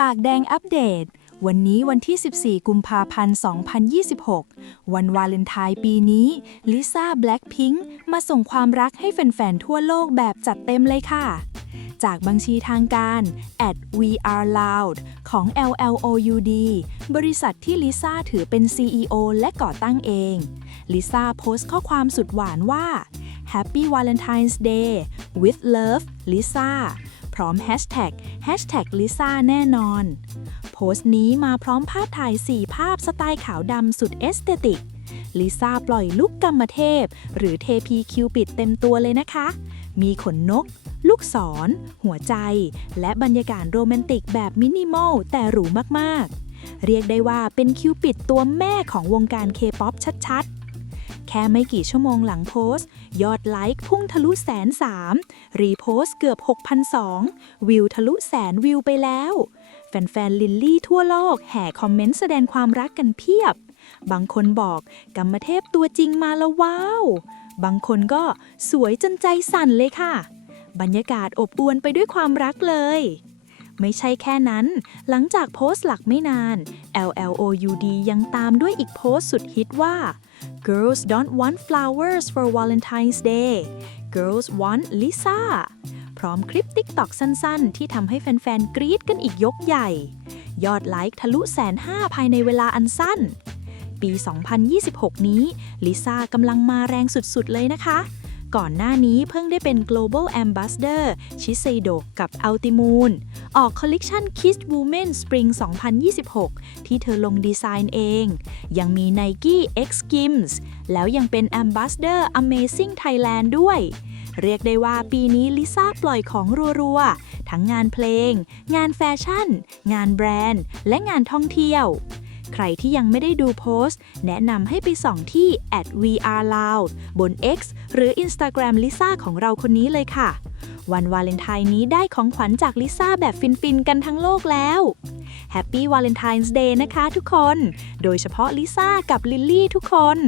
ปากแดงอัปเดต วันนี้วันที่ 14 กุมภาพันธ์ 2026 วันวาเลนไทน์ปีนี้ลิซ่าแบล็คพิงค์มาส่งความรักให้แฟนๆ ทั่วโลกแบบจัดเต็มเลยค่ะ จากบัญชีทางการ at we are loud ของ LLOUD บริษัทที่ลิซ่าถือเป็น CEO และก่อตั้งเอง ลิซ่าโพสต์ข้อความสุดหวานว่า Happy Valentine's Day with love Lisa พร้อมแฮชแท็กแฮชแท็กลิซ่าแน่นอน โพสต์นี้มาพร้อมภาพถ่าย 4 ภาพสไตล์ขาวดำสุดเอสเตติกลิซ่าปล่อยลุกกรรมเทพ หรือเทพีคิวปิดเต็มตัวเลยนะคะ มีขนนก ลูกศร หัวใจ และบรรยากาศโรแมนติกแบบมินิมอลแต่หรูมากๆ เรียกได้ว่าเป็นคิวปิดตัวแม่ของวงการเคป๊อปชัดๆ ค่ไม่กี่ชั่วโมงหลังโพสต์ ยอดไลค์พุ่งทะลุแสนสามรีโพสต์เกือบ 6,002 วิวทะลุแสนวิวไปแล้ว แฟนๆ ลิลลี่ทั่วโลกแห่คอมเมนต์แสดงความรักกันเพียบ บางคนบอกกรรมเทพตัวจริงมาแล้วว้าว บางคนก็สวยจนใจสั่นเลยค่ะ บรรยากาศอบอวลไปด้วยความรักเลยไม่ใช่แค่นั้น หลังจากโพสต์หลักไม่นาน LLOUD ยังตามด้วยอีกโพสต์สุดฮิตว่า Girls don't want flowers for Valentine's Day Girls want Lisa พร้อมคลิปติ๊กตอกสั้นๆ ที่ทำให้แฟนๆ กรี๊ดกันอีกยกใหญ่ ยอดไลค์ทะลุแสนห้าภายในเวลาอันสั้น ปี 2026 นี้ลิซ่ากำลังมาแรงสุดๆ เลยนะคะ ก่อนหน้านี้เพิ่งได้เป็น global ambassador ชิเซโดกับ Ultimoon ออกคอลเลกชัน Kiss Women Spring 2026 ที่เธอลงดีไซน์เอง ยังมี Nike X Games แล้วยังเป็น ambassador Amazing Thailand ด้วย เรียกได้ว่าปีนี้ลิซ่าปล่อยของรัวๆ ทั้งงานเพลง งานแฟชั่น งานแบรนด์ และงานท่องเที่ยว ใครที่ยังไม่ได้ดูโพสต์ แนะนำให้ไปส่องที่ @vrloud บน X หรือ Instagram ลิซ่าของเราคนนี้เลยค่ะ วันวาเลนไทน์นี้ได้ของขวัญจากลิซ่าแบบฟิน ๆ กันทั้งโลกแล้วแฮปปี้วาเลนไทน์เดย์นะคะทุกคน โดยเฉพาะลิซ่ากับลิลลี่ทุกคน